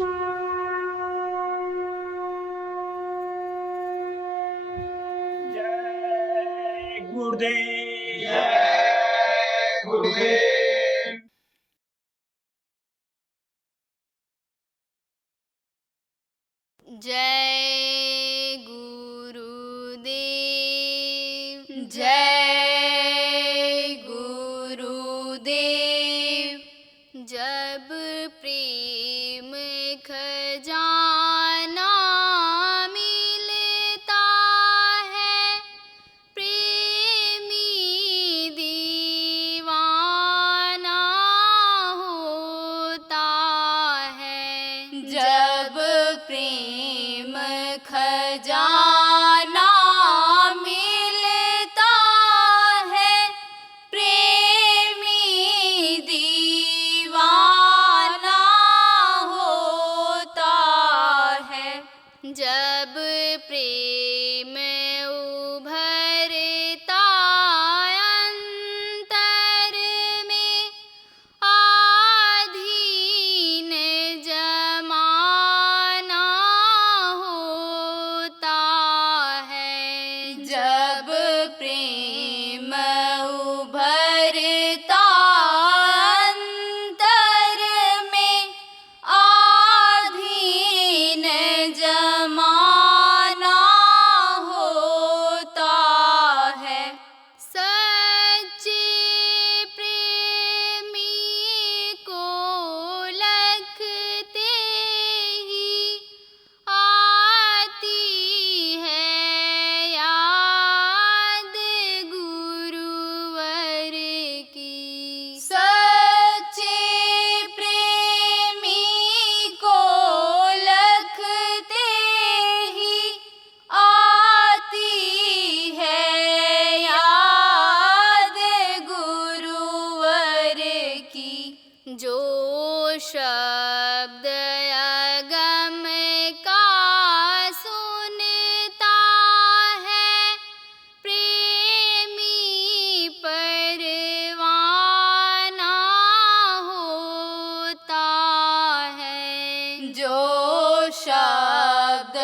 जय गुरुदेव। जय गुरुदेव। जय गुरुदेव। जय गुरुदेव। जब प्रेम खजाना मिलता है, प्रेमी दीवाना होता है। जब प्रेम खजाना मिलता है, प्रेमी दीवाना होता है। जब प्रेम उभरता अंतर में, आधीन जमाना होता है। जब प्रेम उभरता अंतर में, आधीन जमाना होता है। सच्चे प्रेमी को लगते ही आती है याद गुरुवर की। सच्चे प्रेमी को लगते ही आती है याद गुरुवर की। जो शब्द अगम का सुनता है, प्रेमी परवाना होता है। जो शब्द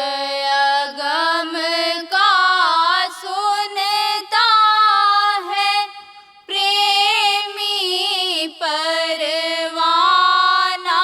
अगम का सुनता है, प्रेमी परवाना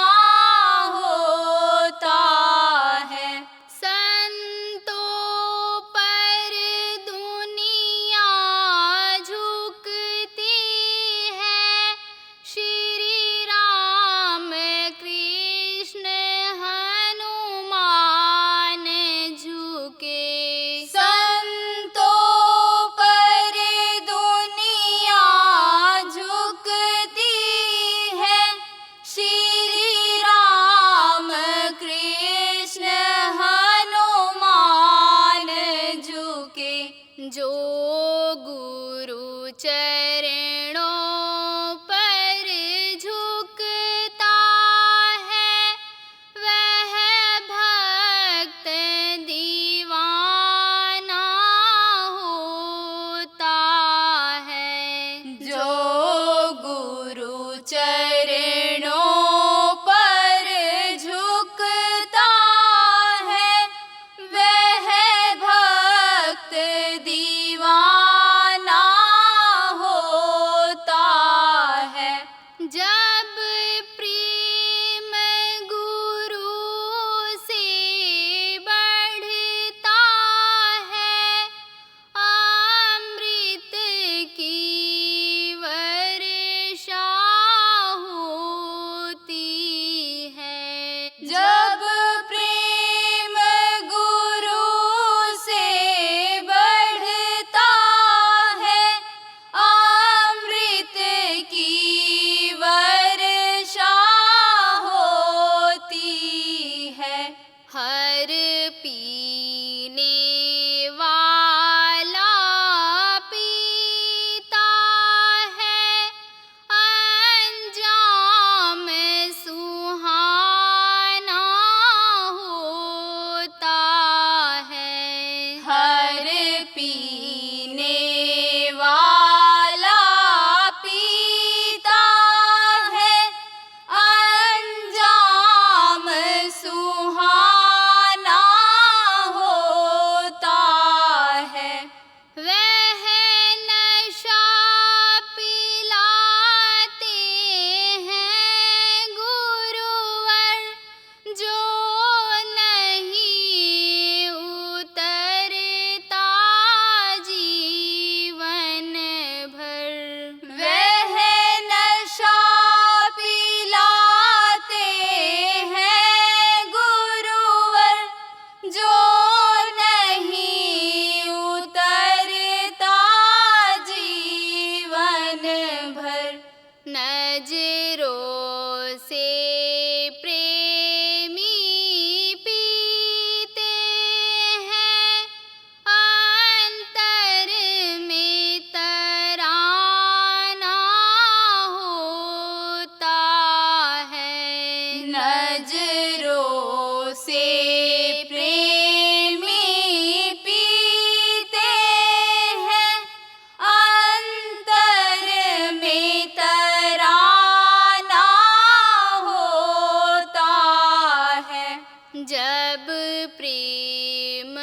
जब प्रेम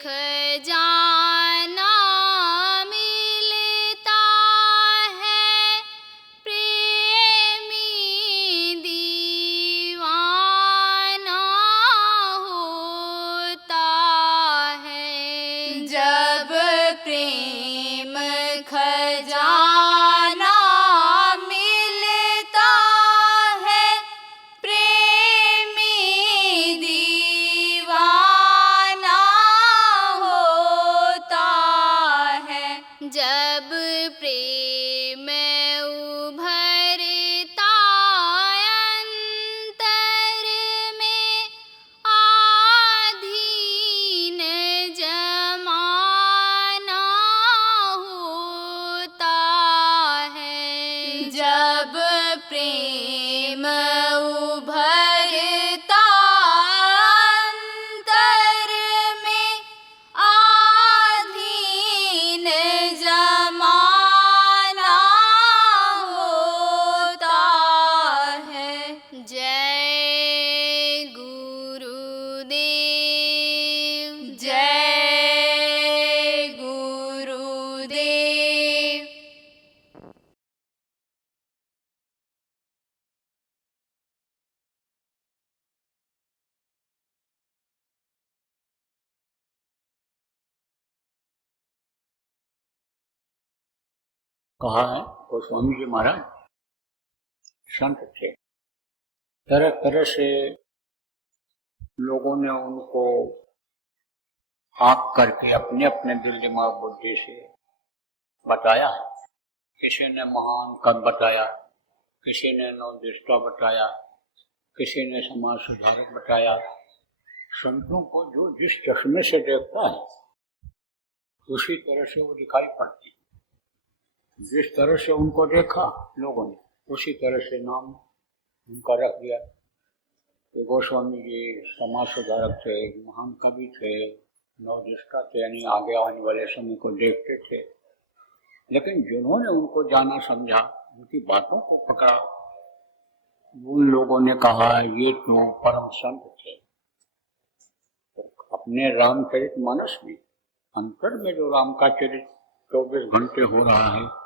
खजाना मिलता है, प्रेमी दीवाना होता है। जब प्रेम खजाना मिलता है, प्रेमी दीवाना होता है। जब प्रेम उभरता अंतर में, आधीन जमाना होता है। जब प्रेम उभरता अंतर में, आधीन जमाना होता है। जय गुरुदेव, जय गुरुदेव। कहा है गोस्वामी जी महाराज संत थे, तरह तरह से लोगों ने उनको आंक करके अपने अपने दिल दिमाग बुद्धि से बताया है। किसी ने महान कब बताया, किसी ने नवदृष्टा बताया, किसी ने समाज सुधारक बताया। संतों को जो जिस चश्मे से देखता है उसी तरह से वो दिखाई पड़ती है। जिस तरह से उनको देखा लोगों ने, उसी तरह से नाम उनका रख दिया। तो गोस्वामी जी समाज सुधारक थे, महान कवि थे, नवदृष्टा थे, यानी आगे आने वाले समय को देखते थे। लेकिन जिन्होंने उनको जाना समझा, उनकी बातों को पकड़ा, उन लोगों ने कहा ये तो परम संत थे। तो अपने रामचरितमानस में अंतर में जो राम का चरित 24 घंटे हो रहा है,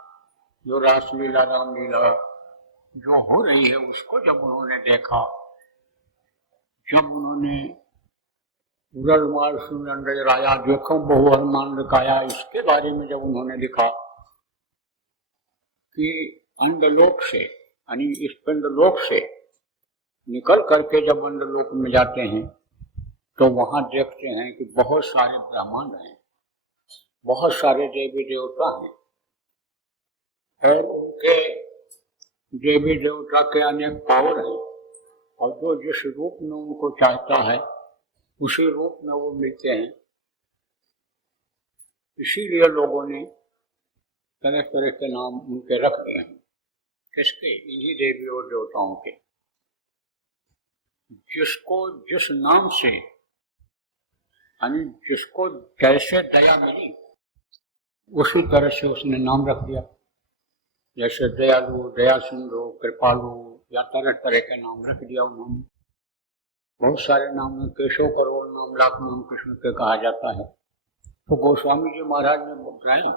जो रासलीला रामलीला जो हो रही है, उसको जब उन्होंने देखा, जब उन्होंने उरलमाल सुनंद राया देखो बहु हनुमान रकाया, इसके बारे में जब उन्होंने लिखा कि अंडलोक से यानी इस पिंडलोक से निकल करके जब अंडलोक में जाते हैं तो वहां देखते हैं कि बहुत सारे ब्रह्मांड हैं, बहुत सारे देवी देवता हैं और उनके देवी देवता के अनेक पावर हैं, और जो जिस रूप में उनको चाहता है उसी रूप में वो मिलते हैं। इसीलिए लोगों ने तरह तरह के नाम उनके रख दिए हैं। किसके? इन्हीं देवी और देवताओं के। जिसको जिस नाम से यानी जिसको जैसे दया मिली उसी तरह से उसने नाम रख दिया। जैसे दयालु, दया सिंधु, कृपालु या तरह तरह के नाम रख दिया उन्होंने। बहुत सारे नाम में केशव करोड़ नाम लाख नाम कृष्ण के कहा जाता है। तो गोस्वामी जी महाराज ने बताया,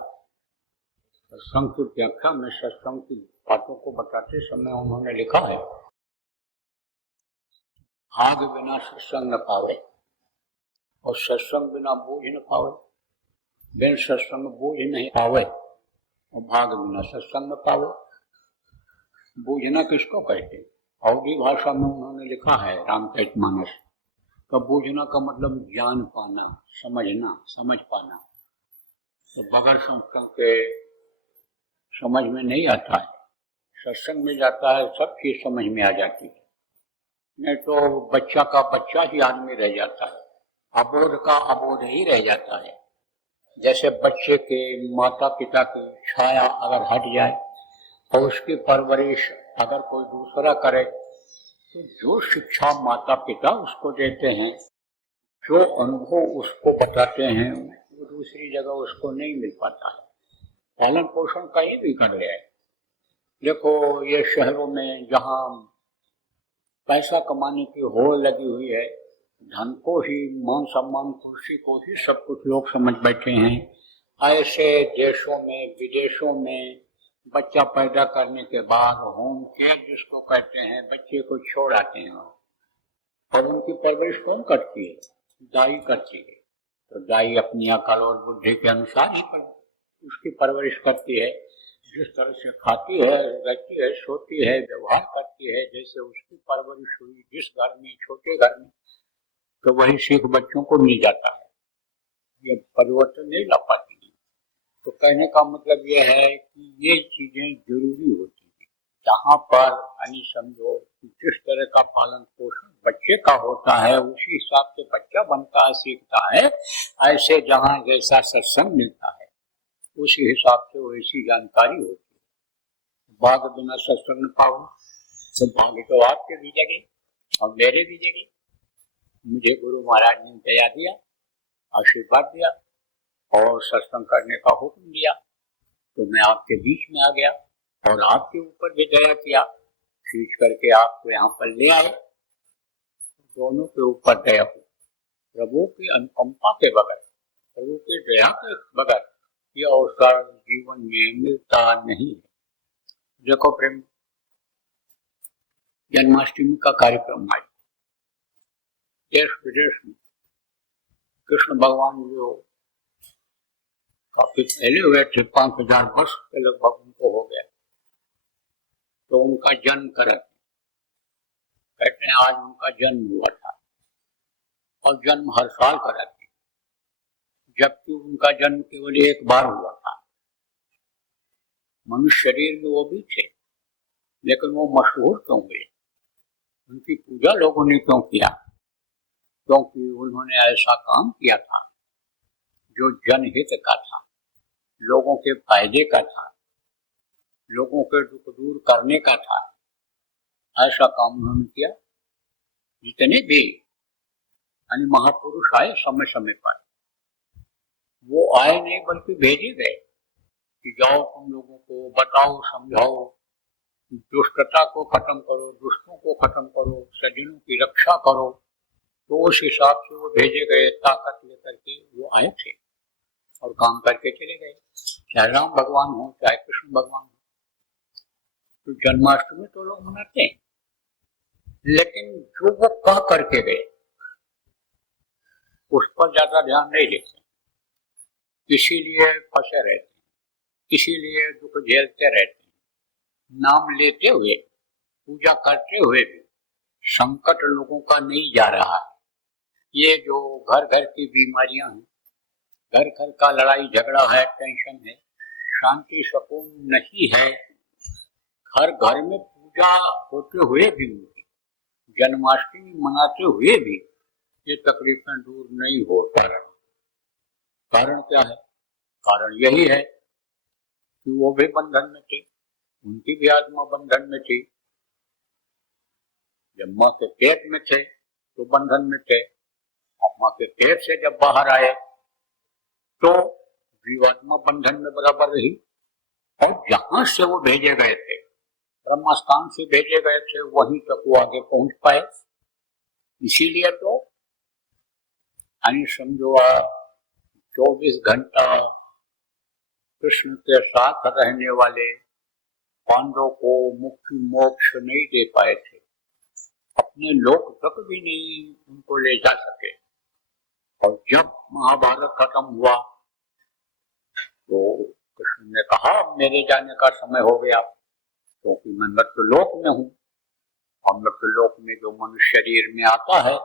सत्संग की व्याख्या में सत्संग की बातों को बताते समय उन्होंने लिखा है, भाग बिना सत्संग न पावे और सत्संग बिना बोझ न पावे। बिन सत्संग बोझ नहीं पावे और भाग बिना सत्संग न पावे। बूझना किसको कहते? अवधी भाषा में उन्होंने लिखा है रामचरितमानस। तो बूझना का मतलब ज्ञान पाना, समझना, समझ पाना। तो बगैर सत्संग के समझ में नहीं आता है। सत्संग में जाता है सब चीज समझ में आ जाती है। नहीं तो बच्चा का बच्चा ही आदमी रह जाता है, अबोध का अबोध ही रह जाता है। जैसे बच्चे के माता पिता की छाया अगर हट जाए और उसकी परवरिश अगर कोई दूसरा करे तो जो शिक्षा माता पिता उसको देते हैं, जो अनुभव उसको बताते हैं, वो दूसरी जगह उसको नहीं मिल पाता है। पालन पोषण का ही भी कर लिया है। देखो ये शहरों में जहाँ पैसा कमाने की होड़ लगी हुई है, धन को ही, मान सम्मान, खुशी को ही सब कुछ लोग समझ बैठे हैं। ऐसे देशों में, विदेशों में बच्चा पैदा करने के बाद होम केयर जिसको कहते हैं, बच्चे को छोड़ आते हैं और उनकी परवरिश कौन करती है? दाई करती है। तो दाई अपनी अकल और बुद्धि के अनुसार ही उसकी परवरिश करती है। जिस तरह से खाती है, रहती है, सोती है, व्यवहार करती है, जैसे उसकी परवरिश हुई जिस घर में, छोटे घर में, तो वही सीख बच्चों को मिल जाता है। ये परिवर्तन नहीं ला पाती। तो कहने का मतलब यह है कि ये चीजें जरूरी होती है। जहाँ पर यानी समझो जिस तरह का पालन पोषण बच्चे का होता है उसी हिसाब से बच्चा बनता है, सीखता है। ऐसे जहाँ जैसा सत्संग मिलता है उसी हिसाब से वैसी जानकारी होती है। भाग बिना सत्संग न पाओ तो भाग्य तो आपके भी जगे और मेरे भी जगे। मुझे गुरु महाराज ने दया दिया, आशीर्वाद दिया और सत्संग करने का हुक्म दिया, तो मैं आपके बीच में आ गया और आपके ऊपर भी दया किया, खींच करके आपको यहाँ पर ले आए। दोनों के ऊपर दया हुई। प्रभु की अनुकंपा के बगैर, प्रभु की दया के बगैर ये अवसर जीवन में मिलता नहीं है। देखो प्रेम, जन्माष्टमी का कार्यक्रम आज देश विदेश में कृष्ण भगवान जो काफी पहले हुए थे, 5000 वर्ष के लगभग उनको हो गया, तो उनका जन्म कर कहते हैं आज उनका जन्म हुआ था और जन्म हर साल कराते, जबकि उनका जन्म केवल एक बार हुआ था। मनुष्य शरीर में वो भी थे, लेकिन वो मशहूर क्यों हुए? उनकी पूजा लोगों ने क्यों किया? क्योंकि उन्होंने ऐसा काम किया था जो जनहित का था, लोगों के फायदे का था, लोगों के दुख दूर करने का था। ऐसा काम उन्होंने किया। जितने भी यानी महापुरुष आए समय समय पर, वो आए नहीं बल्कि भेजे गए कि जाओ तुम लोगों को बताओ, समझाओ, दुष्टता को खत्म करो, दुष्टों को खत्म करो, सज्जनों की रक्षा करो। तो उस हिसाब से वो भेजे गए, ताकत लेकर के वो आए थे और काम करके चले गए। चाहे राम भगवान हो, चाहे कृष्ण भगवान हो। तो जन्माष्टमी तो लोग मनाते हैं, लेकिन जो वो कह करके गए उस पर ज्यादा ध्यान नहीं देते, इसीलिए फंसे रहते हैं, इसीलिए दुख झेलते रहते हैं। नाम लेते हुए, पूजा करते हुए भी संकट लोगों का नहीं जा रहा है। ये जो घर घर की बीमारियां हैं, घर घर का लड़ाई झगड़ा है, टेंशन है, शांति सुकून नहीं है, हर घर में पूजा होते हुए भी, जन्माष्टमी मनाते हुए भी ये तकलीफें दूर नहीं होता रहा। कारण क्या है? कारण यही है कि वो भी बंधन में थे, उनकी भी आत्मा बंधन में थी। जब माँ के पेट में थे तो बंधन में थे, और माँ के पेट से जब बाहर आए तो जीवात्मा बंधन में बराबर रही। और जहां से वो भेजे गए थे, ब्रह्मस्थान से भेजे गए थे, वहीं तक वो आगे पहुंच पाए। इसीलिए तो यानी समझो 24 घंटा कृष्ण के साथ रहने वाले पांडवों को मुक्ति मोक्ष नहीं दे पाए थे, अपने लोक तक भी नहीं उनको ले जा सके। और जब महाभारत खत्म हुआ तो कृष्ण ने कहा मेरे जाने का समय हो गया, क्योंकि मैं मृत्युलोक में हूँ और मृत्युलोक में जो मनुष्य शरीर में आता है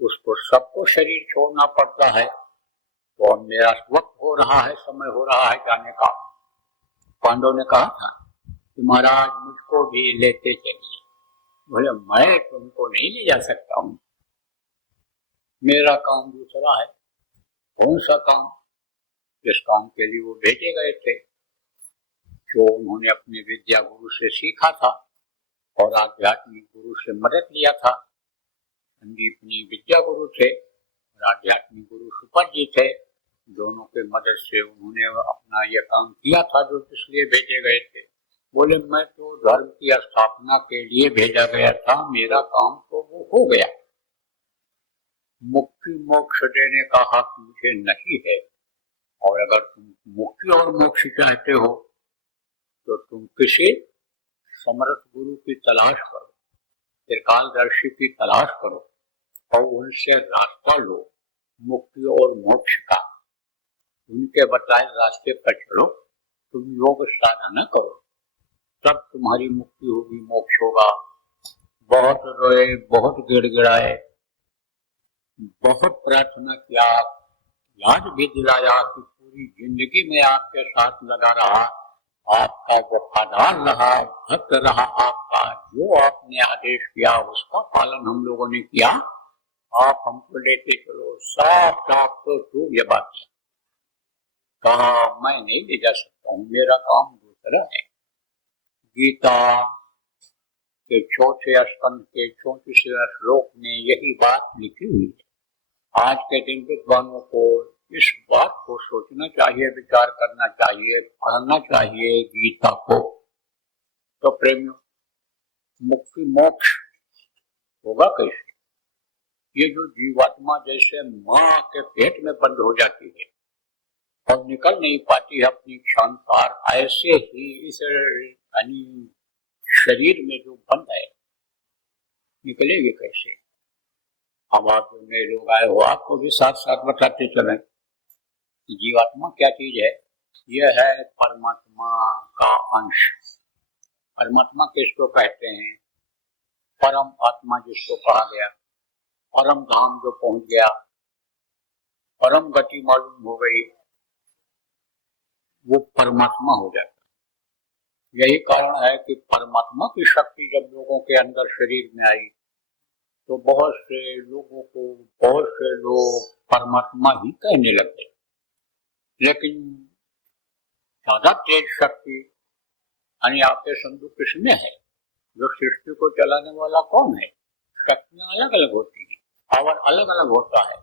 उसको सबको शरीर छोड़ना पड़ता है। तो अब मेरा वक्त हो रहा है, समय हो रहा है जाने का। पांडव ने कहा था कि महाराज मुझको भी लेते चलिए। बोले मैं तुमको नहीं ले जा सकता हूँ, मेरा काम दूसरा है। कौन सा काम? जिस काम के लिए वो भेजे गए थे, जो उन्होंने अपने विद्या गुरु से सीखा था और आध्यात्मिक गुरु से मदद लिया था। संदीपनी विद्या गुरु थे और आध्यात्मिक गुरु सुपर जी थे। दोनों के मदद से उन्होंने अपना यह काम किया था जो इसलिए भेजे गए थे। बोले मैं तो धर्म की स्थापना के लिए भेजा गया था, मेरा काम तो वो हो गया। मुक्ति मोक्ष देने का हक मुझे नहीं है, और अगर तुम मुक्ति और मोक्ष चाहते हो तो तुम किसी समर्थ गुरु की तलाश करो, त्रिकालदर्शी की तलाश करो और उनसे रास्ता लो मुक्ति और मोक्ष का। उनके बताए रास्ते पर चलो, तुम योग साधना करो, तब तुम्हारी मुक्ति होगी, मोक्ष होगा। बहुत रोए, बहुत गिड़गिड़ाए, बहुत प्रार्थना किया, याद भी दिलाया कि पूरी जिंदगी में आपके साथ लगा रहा, आपका वफादार रहा, भक्त रहा आपका, जो आपने आदेश किया उसका पालन हम लोगों ने किया, आप हमको लेते चलो। साफ साफ तो खूब ये बात है, कहा मैं नहीं ले जा सकता हूँ, मेरा काम दूसरा है। गीता के चौथे स्कंद के 34वें श्लोक में यही बात लिखी हुई है। आज के दिन विद्वानों को इस बात को सोचना चाहिए, विचार करना चाहिए, पढ़ना चाहिए गीता को। तो प्रेमियों, मुक्ति मोक्ष होगा कैसे? ये जो जीवात्मा जैसे माँ के पेट में बंद हो जाती है और निकल नहीं पाती है अपनी क्षणकार, ऐसे ही इस शरीर में जो बंद है निकलेगी कैसे? अब आप जो नए लोग आए हो, आपको भी साथ साथ बताते चले कि जीवात्मा क्या चीज है। यह है परमात्मा का अंश। परमात्मा किसको कहते हैं? परम आत्मा जिसको कहा गया, परम धाम जो पहुंच गया, परम गति मालूम हो गई, वो परमात्मा हो जाता है। यही कारण है कि परमात्मा की शक्ति जब लोगों के अंदर शरीर में आई तो बहुत से लोगों को, बहुत से लोग परमात्मा ही कहने लगे। लेकिन ज्यादा तेज शक्ति यानी आपके संदूक किसमें है? जो सृष्टि को चलाने वाला कौन है? शक्तियां अलग अलग होती हैं, पावर अलग अलग होता है।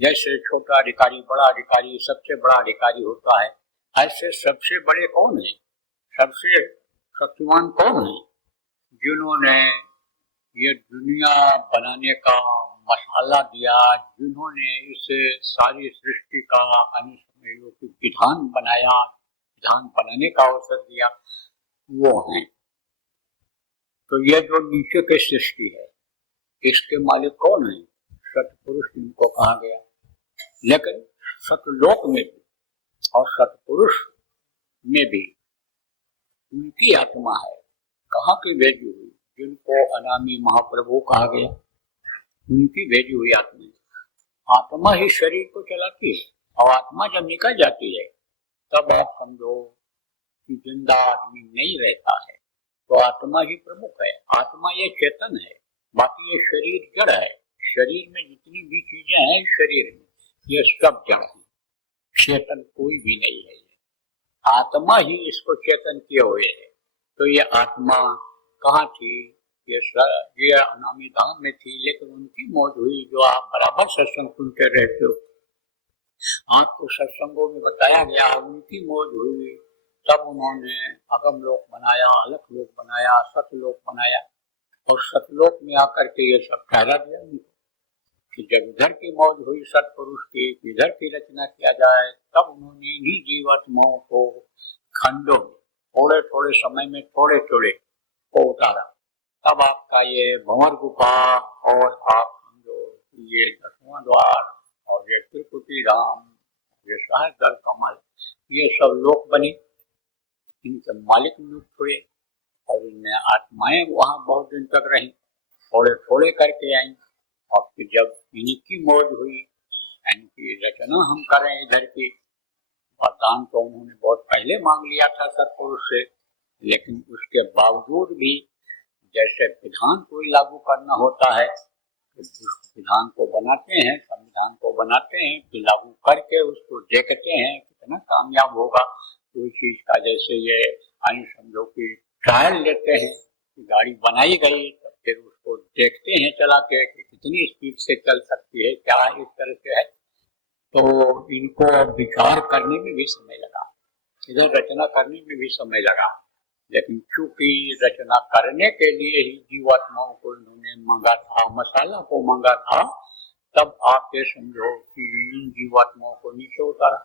जैसे छोटा अधिकारी, बड़ा अधिकारी, सबसे बड़ा अधिकारी होता है, ऐसे सबसे बड़े कौन है? सबसे शक्तिमान कौन है? जिन्होंने ये दुनिया बनाने का मसाला दिया, जिन्होंने इस सारी सृष्टि का विधान बनाया, विधान बनाने का अवसर दिया, वो है। तो ये जो नीचे की सृष्टि है, इसके मालिक कौन है? सतपुरुष इनको कहा गया। लेकिन सतलोक में भी और सतपुरुष में भी उनकी आत्मा है। कहाँ की भेजी हुई? जिनको अनामी महाप्रभु कहा गया, उनकी भेजी हुई आत्मा। आत्मा ही शरीर को चलाती है, और आत्मा जब निकल जाती है तब आप समझो कि जिंदा आदमी नहीं रहता है। तो आत्मा ही प्रमुख है। आत्मा ये चेतन है, बाकी ये शरीर जड़ है। शरीर में जितनी भी चीजें हैं शरीर में, ये सब जड़ है, चेतन कोई भी नहीं है। आत्मा ही इसको चेतन किए हुए है। तो ये आत्मा कहाँ थी? ये अनामी धाम में थी, लेकिन उनकी मौज हुई जो आप बराबर सत्संग सुनते रहते हो। आपको सत्संगों में बताया गया, उनकी मौज हुई। तब उन्होंने अगम लोक बनाया, अलख लोक बनाया, सतलोक बनाया, और सतलोक में आकर के ये सब ठहरा दिया कि जब इधर की मौज हुई सतपुरुष की, इधर की रचना किया जाए, तब उन्होंने इन्हीं जीवात्माओं को खंडों में थोड़े थोड़े समय में थोड़े थोड़े को उतारा। तब आपका ये भंवर गुफा और आप समझो ये 10वां द्वार और ये त्रिकुटी धाम, ये सहस्त्र कमल, ये सब लोक बने। इनके मालिक नियुक्त हुए और इनमें आत्माएं वहां बहुत दिन तक रही, थोड़े थोड़े करके आई। और फिर जब इनकी मौज हुई, इनकी रचना हम करें इधर की, वरदान तो उन्होंने बहुत पहले मांग लिया था सत्पुरुष से, लेकिन उसके बावजूद भी जैसे विधान कोई लागू करना होता है, तो विधान को बनाते हैं, संविधान को बनाते हैं, फिर लागू करके उसको देखते हैं कितना कामयाब होगा कोई चीज का। जैसे ये आइए समझो कि ट्रायल लेते हैं, गाड़ी बनाई गई तो फिर उसको देखते हैं चला के कि कितनी स्पीड से चल सकती है, क्या इस तरह से है। तो इनको विचार करने में भी समय लगा, इधर रचना करने में भी समय लगा। लेकिन चूंकि रचना करने के लिए ही जीवात्माओं को इन्होंने मांगा था, मसाला को मांगा था, तब आप ये समझो कि इन जीवात्माओं को नीचे उतारा।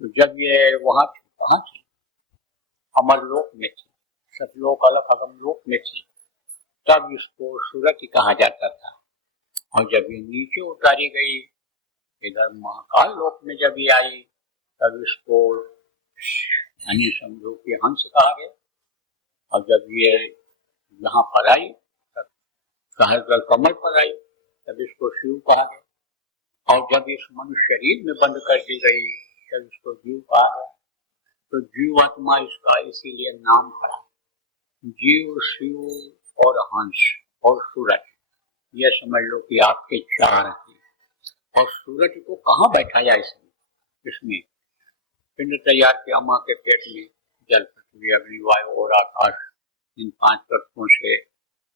तो जब ये वहां थी, कहाँ थी? अमरलोक में थी, सतलोक अलग अगम लोक में थी, तब इसको सूरत कहा जाता था। और जब ये नीचे उतारी गई, इधर महाकाल लोक में जब ये आई, तब इसको यानी समझो कि हंस कहा गया। और जब ये यहाँ पर आई, तब सहस्त्र कमल पर आई, तब इसको शिव कहा गया। और जब इस मनुष्य शरीर में बंद कर दी गई, तब इसको जीव कहा गया। तो जीवात्मा इसका इसीलिए नाम पड़ा। जीव, शिव और हंस और सूरज, यह समझ लो कि आपके चार हैं। और सूरज को कहाँ बैठाया इसमें पिंड तैयार किया माँ के पेट में, जल, पृथ्वी, अग्नि, वायु और आकाश, इन 5 तत्वों से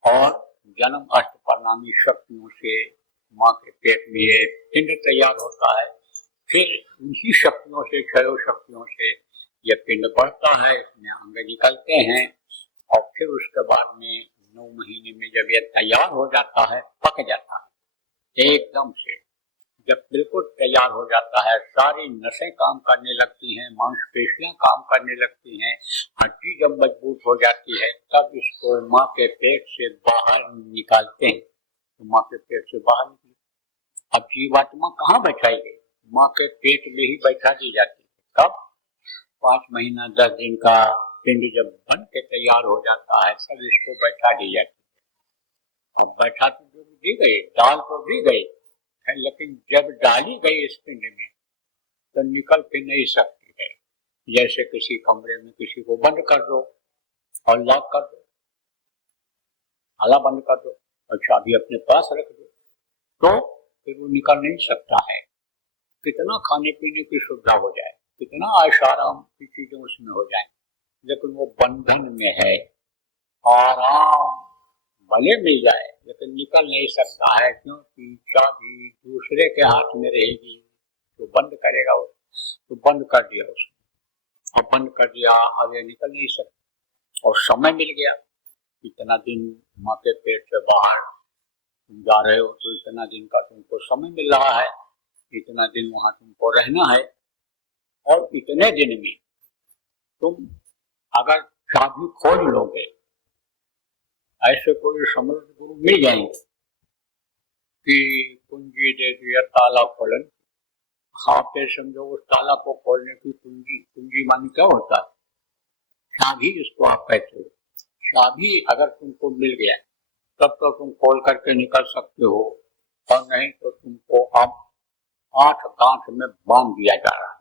और जन्म अष्ट परिणामी शक्तियों से माँ के पेट में ये पिंड तैयार होता है। फिर इन्हीं शक्तियों से, क्षय शक्तियों से ये पिंड बढ़ता है, इसमें अंग निकलते हैं। और फिर उसके बाद में 9 महीने में जब ये तैयार हो जाता है, पक जाता है एकदम से, जब बिल्कुल तैयार हो जाता है, सारी नसें काम करने लगती हैं, मांसपेशियां काम करने लगती हैं, हड्डी जब मजबूत हो जाती है, तब इसको माँ के पेट से बाहर निकालते हैं। तो माँ के पेट से बाहर निकली। अब जीवात्मा कहाँ बैठाई गई? माँ के पेट में ही बैठा दी जाती है। कब? 5 महीना 10 दिन का पिंड जब बन के तैयार हो जाता है, सब इसको बैठा दी जाती है। अब बैठा तो दी गई, डाल तो दी गई, लेकिन जब डाली गई इस पिंड में, तो निकल फिर नहीं सकती है। जैसे किसी कमरे में किसी को बंद कर दो और लॉक कर दो, ताला बंद कर दो और चाबी अपने पास रख दो, तो फिर वो निकल नहीं सकता है। कितना खाने पीने की सुविधा हो जाए, कितना आयश आराम की चीजें उसमें हो जाए, लेकिन वो बंधन में है। आराम भले मिल जाए, लेकिन निकल नहीं सकता है, क्योंकि चाबी दूसरे के हाथ में रहेगी। तो बंद करेगा वो, तो बंद कर दिया उसने, और बंद कर दिया, अब ये निकल नहीं सकता। और समय मिल गया, इतना दिन माँ के पेट से बाहर तुम जा रहे हो, तो इतना दिन का तुमको समय मिल रहा है, इतना दिन वहां तुमको रहना है। और इतने दिन में तुम अगर चाबी खोल लोगे, ऐसे कोई समर्थ गुरु मिल जाएंगे कि कुंजी दे दिया ताला खोलन। हाँ, पे समझो उस ताला को खोलने की कुंजी, कुंजी मानी क्या होता है? चाबी जिसको आप कहते हो। चाबी अगर तुमको मिल गया, तब तो तुम खोल करके निकल सकते हो, और नहीं तो तुमको अब 8 गांठ में बांध दिया जा रहा है,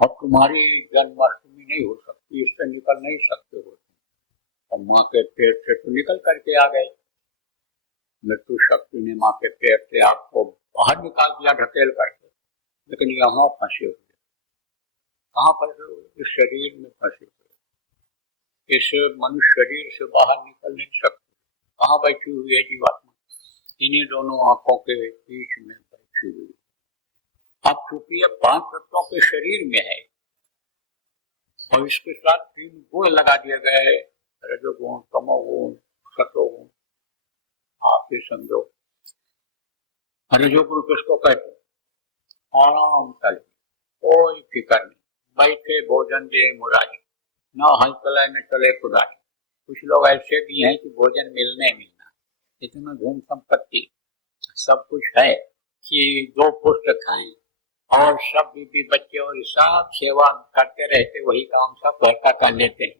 और तुम्हारी जन्माष्टमी नहीं हो सकती, इससे निकल नहीं सकते हो। और माँ के पेट से तो निकल करके आ गए, मृत्यु शक्ति ने माँ के पेट से आपको बाहर निकाल दिया ढकेल करके, लेकिन यहाँ फंसे हुए। कहाँ फंसे हुए? इस शरीर में फंसे हुए। इस मनुष्य शरीर से बाहर निकल नहीं सकते। कहाँ बैठी हुई है जीवात्मा? इन्हीं दोनों आंखों के बीच में बैठी हुई। अब चूंकि ये 5 तत्वों के शरीर में है, और इसके साथ 3 गुण लगा दिए गए, रजोगुण, तमोगुण, सतोगुण। आप ही समझो, रजोगुण किसको कहते? आराम कर, कोई फिक्र नहीं, बैठे भोजन दे मुरारी, न हल चले न चले खुदारी। कुछ लोग ऐसे भी हैं कि भोजन मिलने मिलना, इतना धूम संपत्ति सब कुछ है कि 2 पुष्ट खाएं, और सब बीबी बच्चे और सब सेवा करते रहते, वही काम सब घर का कर लेते हैं,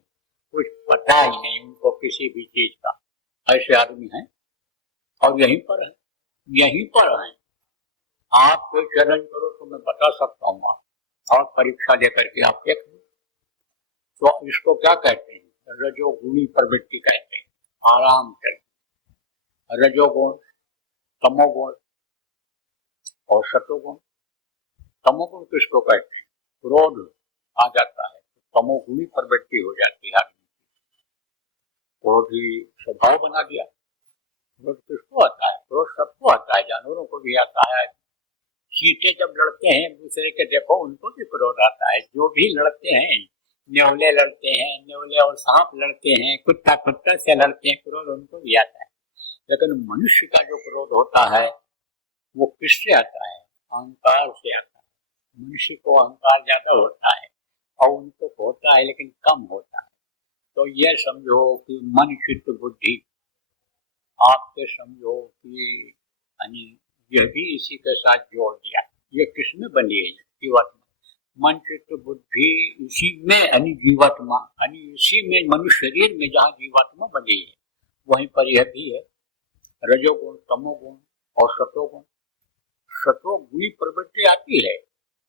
कुछ पता ही नहीं उनको किसी भी चीज का। ऐसे आदमी हैं, और यहीं पर है, यहीं पर है। आप कोई चैलेंज करो तो मैं बता सकता हूँ, आप और परीक्षा देकर के आप देख लो। तो इसको क्या कहते हैं? रजोगुणी प्रवृत्ति कहते हैं, आराम करते। रजोगुण, तमोगुण और सतोगुण। तमोगुण किसको कहते हैं? क्रोध आ जाता है, तमोगुणी प्रवृत्ति हो जाती है। क्रोध ही स्वभाव बना दिया। क्रोध किसको आता है? क्रोध सबको आता है, जानवरों को भी आता है। चींटे जब लड़ते हैं दूसरे के, देखो उनको भी क्रोध आता है। जो भी लड़ते हैं, न्योले लड़ते हैं, न्योले और सांप लड़ते हैं, कुत्ता कुत्ते से लड़ते हैं, क्रोध उनको भी आता है। लेकिन मनुष्य का जो क्रोध होता है, वो किससे आता है? अहंकार से आता है। मनुष्य को अहंकार ज्यादा होता है और उनको होता है लेकिन कम होता है। तो ये समझो कि मन चित्त बुद्धि, आपके समझो कि यानी यह भी इसी के साथ जोड़ दिया। ये किसमें बनी है? जीवात्मा। मन चित्त बुद्धि इसी में यानी जीवात्मा, यानी इसी में मनुष्य शरीर में जहाँ जीवात्मा बनी है वहीं पर यह भी है। रजोगुण, तमोगुण और सतोगुण। सतोगुणी प्रवृत्ति आती है,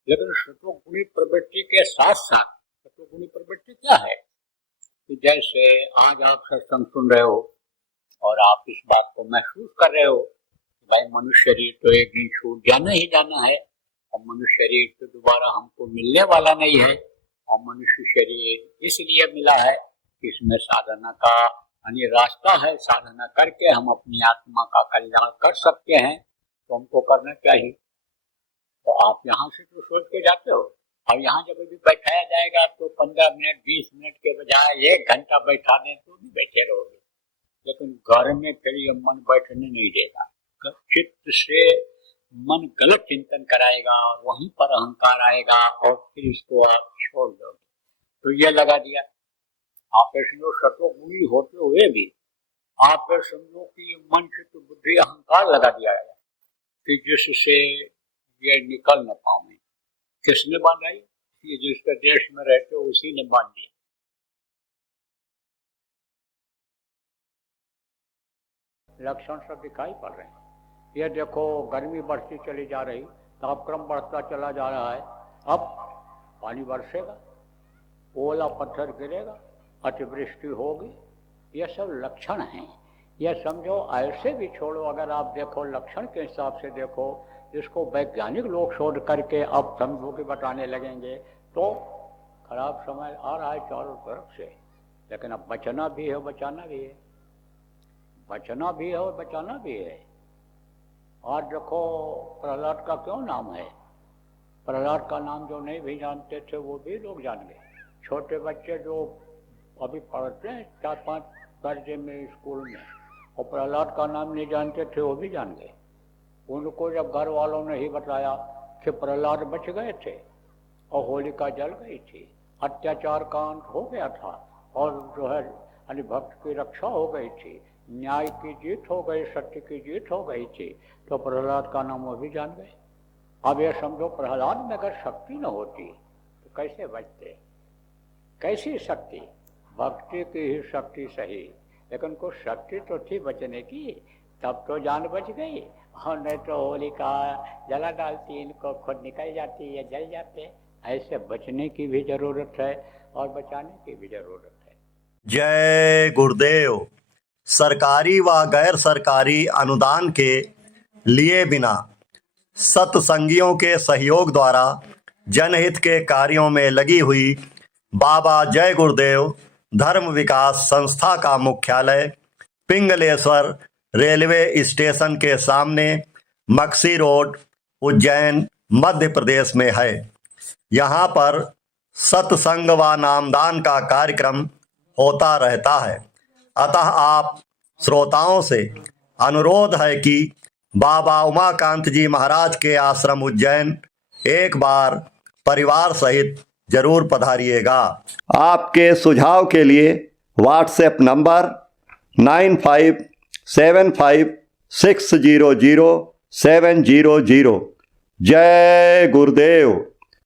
लेकिन सतोगुणी प्रवृत्ति के साथ साथ सतोगुणी प्रवृत्ति क्या है कि जैसे आज आप सत्संग सुन रहे हो और आप इस बात को महसूस कर रहे हो कि भाई मनुष्य शरीर तो एक दिन छूट जाना ही जाना है और मनुष्य शरीर तो दोबारा हमको मिलने वाला नहीं है। और मनुष्य शरीर इसलिए मिला है कि इसमें साधना का यानी रास्ता है, साधना करके हम अपनी आत्मा का कल्याण कर सकते हैं। तो हमको करना चाहिए। तो आप यहाँ से तो सोच के जाते हो और यहाँ जब भी बैठाया जाएगा तो 15 मिनट 20 मिनट के बजाय 1 घंटा बैठा दें तो भी बैठे रहोगे, लेकिन घर में फिर ये मन बैठने नहीं देगा। चित्त से मन गलत चिंतन कराएगा और वहीं पर अहंकार आएगा और फिर इसको आप छोड़ दोगे। तो ये लगा दिया। आप समझो सतोगुणी होते हुए भी आप समझो कि मन चित्त बुद्धि अहंकार लगा दिया है कि जिससे ये निकल न पाए। किसने बांधा? ये जिसके देश में रहते हो उसी ने बांध दिया। लक्षण सब दिखाई पड़ रहे हैं। ये देखो गर्मी बढ़ती चली जा रही, तापक्रम बढ़ता चला जा रहा है। अब पानी बरसेगा, ओला पत्थर गिरेगा, अतिवृष्टि होगी। ये सब लक्षण हैं। ये समझो ऐसे भी छोड़ो, अगर आप देखो लक्षण के हिसाब से देखो, जिसको वैज्ञानिक लोग शोध करके अब समझो कि बताने लगेंगे तो खराब समय आ रहा है चारों तरफ से। लेकिन अब बचना भी है, बचाना भी है, बचना भी है और बचाना भी है। आज देखो प्रहलाद का क्यों नाम है? प्रहलाद का नाम जो नहीं भी जानते थे वो भी लोग जान गए। छोटे बच्चे जो अभी पढ़ते हैं 4-5 दर्जे में स्कूल में, और प्रहलाद का नाम नहीं जानते थे वो भी जान गए। उनको जब घर वालों ने ही बताया कि प्रहलाद बच गए थे और होलिका जल गई थी, अत्याचार का अंत हो गया था और जो है यानी भक्त की रक्षा हो गई थी, न्याय की जीत हो गई, सत्य की जीत हो गई थी, तो प्रहलाद का नाम वो भी जान गए। अब ये समझो प्रहलाद में अगर शक्ति न होती तो कैसे बचते? कैसी शक्ति? भक्ति की ही शक्ति सही, लेकिन कुछ शक्ति तो थी बचने की, तब तो जान बच गई। और नहीं तो होलिका जला डालती, इनको खुद निकल जाती, ये जल जाते। ऐसे बचने की भी जरूरत है और बचाने की भी जरूरत है। जय गुरुदेव। सरकारी व गैर सरकारी अनुदान के लिए बिना सत्संगियों के सहयोग द्वारा जनहित के कार्यों में लगी हुई बाबा जय गुरुदेव धर्म विकास संस्था का मुख्यालय पिंगलेश्वर रेलवे स्टेशन के सामने मक्सी रोड, उज्जैन, मध्य प्रदेश में है। यहाँ पर सत्संग व नामदान का कार्यक्रम होता रहता है। अतः आप श्रोताओं से अनुरोध है कि बाबा उमाकांत जी महाराज के आश्रम उज्जैन एक बार परिवार सहित जरूर पधारिएगा। आपके सुझाव के लिए व्हाट्सएप नंबर 9575600700। जय गुरुदेव।